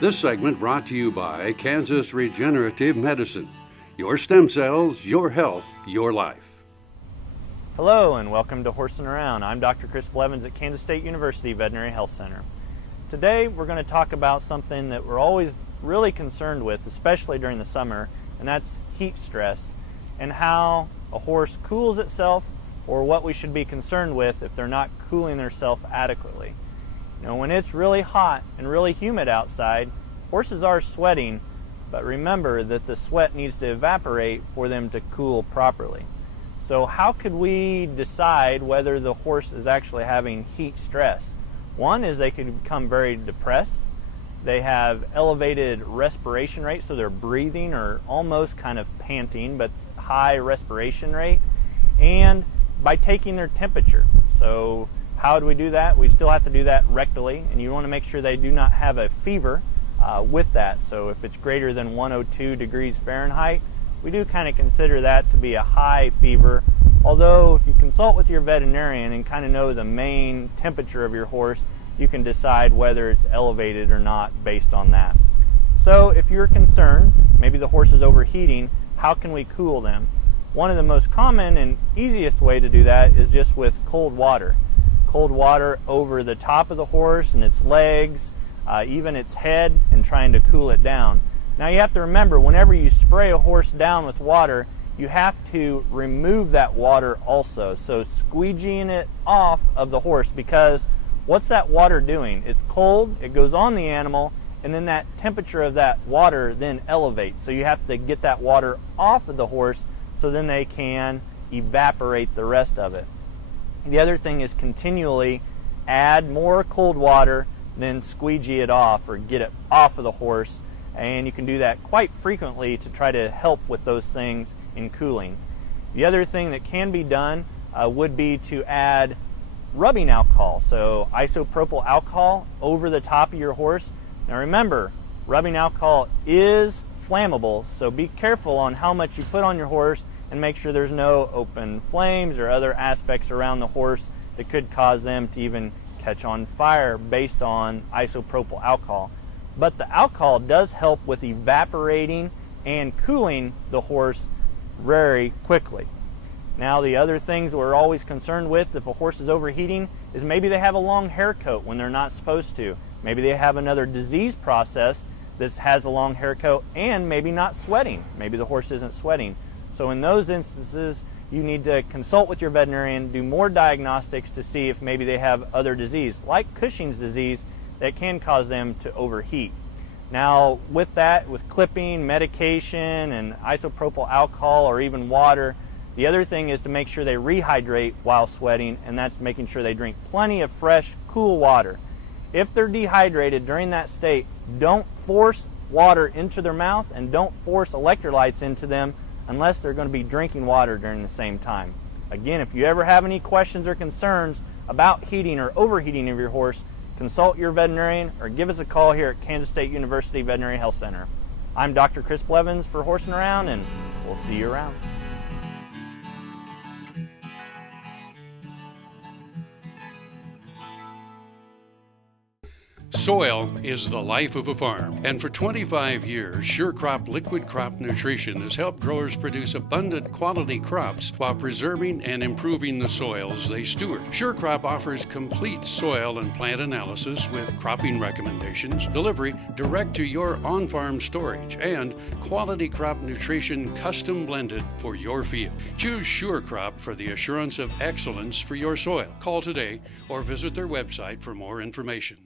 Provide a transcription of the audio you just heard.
This segment brought to you by Kansas Regenerative Medicine. Your stem cells, your health, your life. Hello and welcome to Horsin Around. I'm Dr. Chris Blevins at Kansas State University Veterinary Health Center. Today we're going to talk about something that we're always really concerned with, especially during the summer, and that's heat stress and how a horse cools itself, or what we should be concerned with if they're not cooling themselves adequately. You know, when it's really hot and really humid outside, horses are sweating, but remember that the sweat needs to evaporate for them to cool properly. So how could we decide whether the horse is actually having heat stress? One is they could become very depressed. They have elevated respiration rate, so they're breathing or almost kind of panting, but high respiration rate, and by taking their temperature. So how do we do that? We still have to do that rectally, and you want to make sure they do not have a fever with that. So if it's greater than 102 degrees Fahrenheit, we do kind of consider that to be a high fever. Although if you consult with your veterinarian and kind of know the main temperature of your horse, you can decide whether it's elevated or not based on that. So if you're concerned, maybe the horse is overheating, how can we cool them? One of the most common and easiest way to do that is just with cold water. Cold water over the top of the horse and its legs, even its head, and trying to cool it down. Now you have to remember, whenever you spray a horse down with water, you have to remove that water also. So squeegeeing it off of the horse, because what's that water doing? It's cold, it goes on the animal, and then that temperature of that water then elevates. So you have to get that water off of the horse so then they can evaporate the rest of it. The other thing is continually add more cold water, then squeegee it off or get it off of the horse. And you can do that quite frequently to try to help with those things in cooling. The other thing that can be done would be to add rubbing alcohol. So isopropyl alcohol over the top of your horse. Now remember, rubbing alcohol is flammable, so be careful on how much you put on your horse and make sure there's no open flames or other aspects around the horse that could cause them to even catch on fire based on isopropyl alcohol. But the alcohol does help with evaporating and cooling the horse very quickly. Now the other things we're always concerned with if a horse is overheating is maybe they have a long hair coat when they're not supposed to. Maybe they have another disease process that has a long hair coat, and maybe not sweating. Maybe the horse isn't sweating. So in those instances, you need to consult with your veterinarian, do more diagnostics to see if maybe they have other disease, like Cushing's disease, that can cause them to overheat. Now with that, with clipping, medication, and isopropyl alcohol or even water, the other thing is to make sure they rehydrate while sweating, and that's making sure they drink plenty of fresh, cool water. If they're dehydrated during that state, don't force water into their mouth and don't force electrolytes into them unless they're going to be drinking water during the same time. Again, if you ever have any questions or concerns about heating or overheating of your horse, consult your veterinarian or give us a call here at Kansas State University Veterinary Health Center. I'm Dr. Chris Blevins for Horsin Around, and we'll see you around. Soil is the life of a farm, and for 25 years, SureCrop Liquid Crop Nutrition has helped growers produce abundant quality crops while preserving and improving the soils they steward. SureCrop offers complete soil and plant analysis with cropping recommendations, delivery direct to your on-farm storage, and quality crop nutrition custom blended for your field. Choose SureCrop for the assurance of excellence for your soil. Call today or visit their website for more information.